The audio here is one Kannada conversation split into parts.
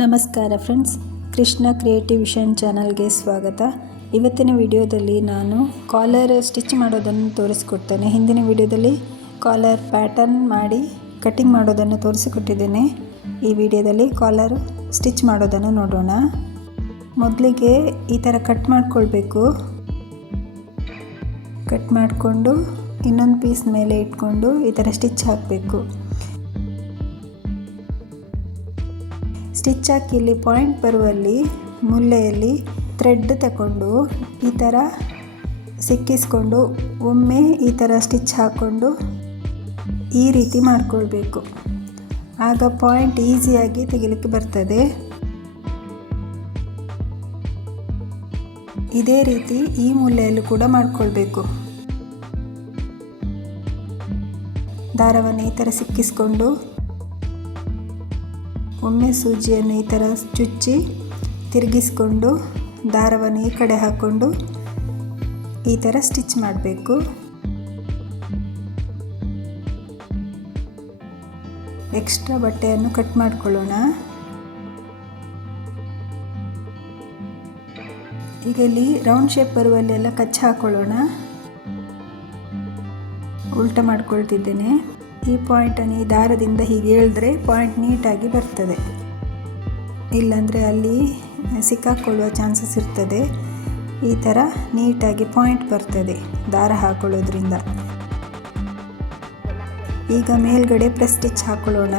ನಮಸ್ಕಾರ ಫ್ರೆಂಡ್ಸ್, ಕೃಷ್ಣ ಕ್ರಿಯೇಟಿವ್ ವಿಷನ್ ಚಾನಲ್ಗೆ ಸ್ವಾಗತ. ಇವತ್ತಿನ ವಿಡಿಯೋದಲ್ಲಿ ನಾನು ಕಾಲರ್ ಸ್ಟಿಚ್ ಮಾಡೋದನ್ನು ತೋರಿಸಿಕೊಡ್ತೇನೆ. ಹಿಂದಿನ ವಿಡಿಯೋದಲ್ಲಿ ಕಾಲರ್ ಪ್ಯಾಟರ್ನ್ ಮಾಡಿ ಕಟ್ಟಿಂಗ್ ಮಾಡೋದನ್ನು ತೋರಿಸಿಕೊಟ್ಟಿದ್ದೇನೆ. ಈ ವಿಡಿಯೋದಲ್ಲಿ ಕಾಲರ್ ಸ್ಟಿಚ್ ಮಾಡೋದನ್ನು ನೋಡೋಣ. ಮೊದಲಿಗೆ ಈ ಥರ ಕಟ್ ಮಾಡ್ಕೊಳ್ಬೇಕು. ಕಟ್ ಮಾಡಿಕೊಂಡು ಇನ್ನೊಂದು ಪೀಸ್ ಮೇಲೆ ಇಟ್ಕೊಂಡು ಈ ಥರ ಸ್ಟಿಚ್ ಹಾಕಬೇಕು. ಸ್ಟಿಚ್ ಹಾಕಿ ಇಲ್ಲಿ ಪಾಯಿಂಟ್ ಬರುವಲ್ಲಿ ಮುಲ್ಲೆಯಲ್ಲಿ ಥ್ರೆಡ್ ತಗೊಂಡು ಈ ಥರ ಸಿಕ್ಕಿಸ್ಕೊಂಡು ಒಮ್ಮೆ ಈ ಥರ ಸ್ಟಿಚ್ ಹಾಕ್ಕೊಂಡು ಈ ರೀತಿ ಮಾಡಿಕೊಳ್ಬೇಕು. ಆಗ ಪಾಯಿಂಟ್ ಈಸಿಯಾಗಿ ತೆಗಿಲಿಕ್ಕೆ ಬರ್ತದೆ. ಇದೇ ರೀತಿ ಈ ಮುಲ್ಲೆಯಲ್ಲೂ ಕೂಡ ಮಾಡಿಕೊಳ್ಬೇಕು. ದಾರವನ್ನು ಈ ಥರ ಸಿಕ್ಕಿಸ್ಕೊಂಡು ಒಮ್ಮೆ ಸೂಜಿಯನ್ನು ಈ ಥರ ಚುಚ್ಚಿ ತಿರುಗಿಸ್ಕೊಂಡು ದಾರವನ್ನು ಈ ಕಡೆ ಹಾಕ್ಕೊಂಡು ಈ ಥರ ಸ್ಟಿಚ್ ಮಾಡಬೇಕು. ಎಕ್ಸ್ಟ್ರಾ ಬಟ್ಟೆಯನ್ನು ಕಟ್ ಮಾಡ್ಕೊಳ್ಳೋಣ. ಈಗ ಇಲ್ಲಿ ರೌಂಡ್ ಶೇಪ್ ಬರುವಲ್ಲೆಲ್ಲ ಕಚ್ಚಿ ಹಾಕ್ಕೊಳ್ಳೋಣ. ಉಲ್ಟ ಮಾಡ್ಕೊಳ್ತಿದ್ದೇನೆ. ಈ ಪಾಯಿಂಟನ್ನು ಈ ದಾರದಿಂದ ಹೀಗೆ ಎಳೆದ್ರೆ ಪಾಯಿಂಟ್ ನೀಟಾಗಿ ಬರ್ತದೆ. ಇಲ್ಲಾಂದರೆ ಅಲ್ಲಿ ಸಿಕ್ಕಾಕೊಳ್ಳುವ ಚಾನ್ಸಸ್ ಇರ್ತದೆ. ಈ ಥರ ನೀಟಾಗಿ ಪಾಯಿಂಟ್ ಬರ್ತದೆ ದಾರ ಹಾಕೊಳ್ಳೋದ್ರಿಂದ. ಈಗ ಮೇಲ್ಗಡೆ ಪ್ರೆಸ್ ಸ್ಟಿಚ್ ಹಾಕೊಳ್ಳೋಣ.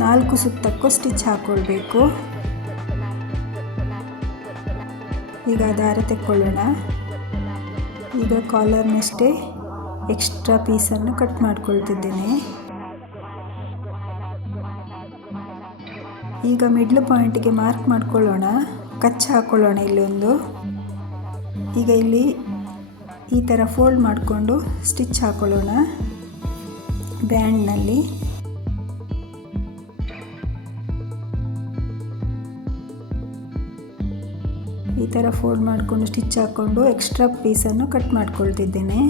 ನಾಲ್ಕು ಸುತ್ತಕ್ಕೂ ಸ್ಟಿಚ್ ಹಾಕ್ಕೊಳ್ಬೇಕು. ಈಗ ದಾರ ತೆಕ್ಕೊಳ್ಳೋಣ. ಈಗ ಕಾಲರ್ನಷ್ಟೇ ಎಕ್ಸ್ಟ್ರಾ ಪೀಸನ್ನು ಕಟ್ ಮಾಡ್ಕೊಳ್ತಿದ್ದೇನೆ. ಈಗ ಮಿಡ್ಲ್ ಪಾಯಿಂಟಿಗೆ ಮಾರ್ಕ್ ಮಾಡ್ಕೊಳ್ಳೋಣ. ಕಚ್ಚ ಹಾಕ್ಕೊಳ್ಳೋಣ ಇಲ್ಲೊಂದು. ಈಗ ಇಲ್ಲಿ ಈ ಥರ ಫೋಲ್ಡ್ ಮಾಡಿಕೊಂಡು ಸ್ಟಿಚ್ ಹಾಕ್ಕೊಳ್ಳೋಣ ಬ್ಯಾಂಡ್ನಲ್ಲಿ. ಈ ಥರ ಫೋಲ್ಡ್ ಮಾಡಿಕೊಂಡು ಸ್ಟಿಚ್ ಹಾಕ್ಕೊಂಡು ಎಕ್ಸ್ಟ್ರಾ ಪೀಸನ್ನು ಕಟ್ ಮಾಡ್ಕೊಳ್ತಿದ್ದೇನೆ.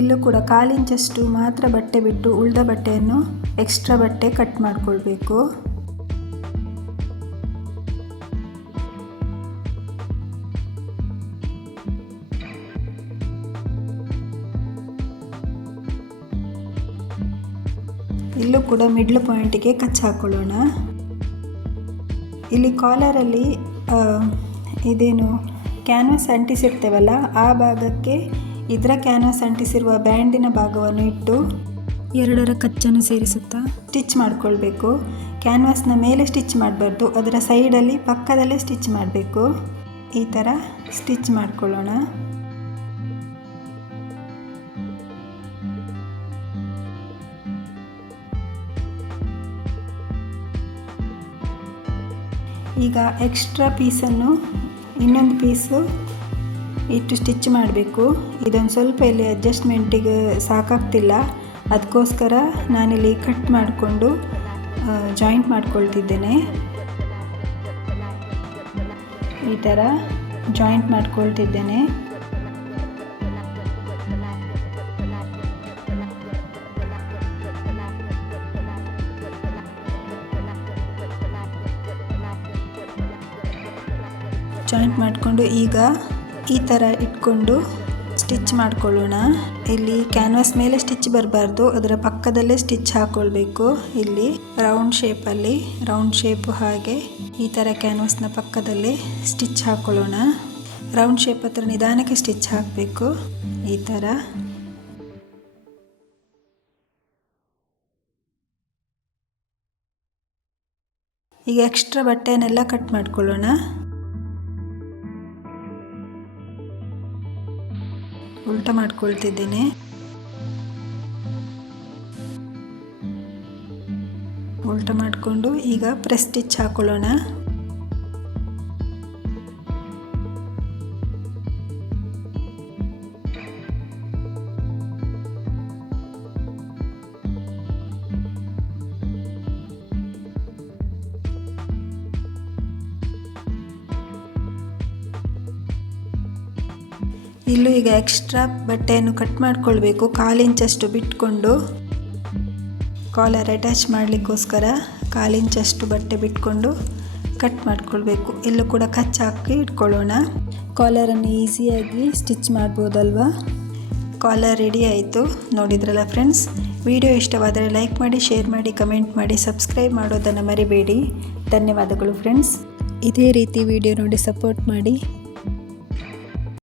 ಇಲ್ಲೂ ಕೂಡ 1/4 ಇಂಚಷ್ಟು ಮಾತ್ರ ಬಟ್ಟೆ ಬಿಟ್ಟು ಉಳಿದ ಬಟ್ಟೆಯನ್ನು ಎಕ್ಸ್ಟ್ರಾ ಬಟ್ಟೆ ಕಟ್ ಮಾಡ್ಕೊಳ್ಬೇಕು. ಇಲ್ಲೂ ಕೂಡ ಮಿಡ್ಲ್ ಪಾಯಿಂಟಿಗೆ ಕಚ್ಚಿ ಹಾಕ್ಕೊಳ್ಳೋಣ. ಇಲ್ಲಿ ಕಾಲರಲ್ಲಿ ಇದೇನು ಕ್ಯಾನ್ವಾಸ್ ಅಂಟಿಸಿರ್ತೇವಲ್ಲ ಆ ಭಾಗಕ್ಕೆ ಇದರ ಕ್ಯಾನ್ವಾಸ್ ಅಂಟಿಸಿರುವ ಬ್ಯಾಂಡಿನ ಭಾಗವನ್ನು ಇಟ್ಟು ಎರಡರ ಕಚ್ಚನ್ನು ಸೇರಿಸುತ್ತಾ ಸ್ಟಿಚ್ ಮಾಡಿಕೊಳ್ಬೇಕು. ಕ್ಯಾನ್ವಾಸ್ನ ಮೇಲೆ ಸ್ಟಿಚ್ ಮಾಡಬಾರ್ದು, ಅದರ ಸೈಡಲ್ಲಿ ಪಕ್ಕದಲ್ಲೇ ಸ್ಟಿಚ್ ಮಾಡಬೇಕು. ಈ ಥರ ಸ್ಟಿಚ್ ಮಾಡಿಕೊಳ್ಳೋಣ. ಈಗ ಎಕ್ಸ್ಟ್ರಾ ಪೀಸನ್ನು ಇನ್ನೊಂದು ಪೀಸು ಇಟ್ಟು ಸ್ಟಿಚ್ ಮಾಡಬೇಕು. ಇದೊಂದು ಸ್ವಲ್ಪ ಇಲ್ಲಿ ಅಡ್ಜಸ್ಟ್ಮೆಂಟಿಗೆ ಸಾಕಾಗ್ತಿಲ್ಲ, ಅದಕ್ಕೋಸ್ಕರ ನಾನಿಲ್ಲಿ ಕಟ್ ಮಾಡಿಕೊಂಡು ಜಾಯಿಂಟ್ ಮಾಡ್ಕೊಳ್ತಿದ್ದೇನೆ. ಈ ಥರ ಜಾಯಿಂಟ್ ಮಾಡ್ಕೊಳ್ತಿದ್ದೇನೆ. ಜಾಯಿಂಟ್ ಮಾಡಿಕೊಂಡು ಈಗ ಈ ಥರ ಇಟ್ಕೊಂಡು ಸ್ಟಿಚ್ ಮಾಡಿಕೊಳ್ಳೋಣ. ಇಲ್ಲಿ ಕ್ಯಾನ್ವಾಸ್ ಮೇಲೆ ಸ್ಟಿಚ್ ಬರಬಾರ್ದು, ಅದರ ಪಕ್ಕದಲ್ಲೇ ಸ್ಟಿಚ್ ಹಾಕ್ಕೊಳ್ಬೇಕು. ಇಲ್ಲಿ ರೌಂಡ್ ಶೇಪಲ್ಲಿ ರೌಂಡ್ ಶೇಪು ಹಾಗೆ ಈ ಥರ ಕ್ಯಾನ್ವಾಸ್ನ ಪಕ್ಕದಲ್ಲೇ ಸ್ಟಿಚ್ ಹಾಕ್ಕೊಳ್ಳೋಣ. ರೌಂಡ್ ಶೇಪ್ ಹತ್ರ ನಿಧಾನಕ್ಕೆ ಸ್ಟಿಚ್ ಹಾಕಬೇಕು. ಈ ಥರ ಈಗ ಎಕ್ಸ್ಟ್ರಾ ಬಟ್ಟೆಯನ್ನೆಲ್ಲ ಕಟ್ ಮಾಡ್ಕೊಳ್ಳೋಣ. ಉಲ್ಟ ಮಾಡ್ಕೊಳ್ತಿದ್ದೇನೆ. ಉಲ್ಟ ಮಾಡಿಕೊಂಡು ಈಗ ಪ್ರೆಸ್ ಸ್ಟಿಚ್ ಹಾಕೊಳ್ಳೋಣ. ಇಲ್ಲೂ ಈಗ ಎಕ್ಸ್ಟ್ರಾ ಬಟ್ಟೆಯನ್ನು ಕಟ್ ಮಾಡ್ಕೊಳ್ಬೇಕು. 1/4 ಇಂಚಷ್ಟು ಬಿಟ್ಕೊಂಡು ಕಾಲರ್ ಅಟ್ಯಾಚ್ ಮಾಡಲಿಕ್ಕೋಸ್ಕರ 1/4 ಇಂಚಷ್ಟು ಬಟ್ಟೆ ಬಿಟ್ಕೊಂಡು ಕಟ್ ಮಾಡ್ಕೊಳ್ಬೇಕು. ಇಲ್ಲೂ ಕೂಡ ಕಚ್ ಹಾಕಿ ಇಟ್ಕೊಳ್ಳೋಣ. ಕಾಲರನ್ನು ಈಸಿಯಾಗಿ ಸ್ಟಿಚ್ ಮಾಡ್ಬೋದಲ್ವಾ. ಕಾಲರ್ ರೆಡಿ ಆಯಿತು. ನೋಡಿದ್ರಲ್ಲ ಫ್ರೆಂಡ್ಸ್, ವಿಡಿಯೋ ಇಷ್ಟವಾದರೆ ಲೈಕ್ ಮಾಡಿ, ಶೇರ್ ಮಾಡಿ, ಕಮೆಂಟ್ ಮಾಡಿ, ಸಬ್ಸ್ಕ್ರೈಬ್ ಮಾಡೋದನ್ನು ಮರಿಬೇಡಿ. ಧನ್ಯವಾದಗಳು ಫ್ರೆಂಡ್ಸ್. ಇದೇ ರೀತಿ ವಿಡಿಯೋ ನೋಡಿ ಸಪೋರ್ಟ್ ಮಾಡಿ.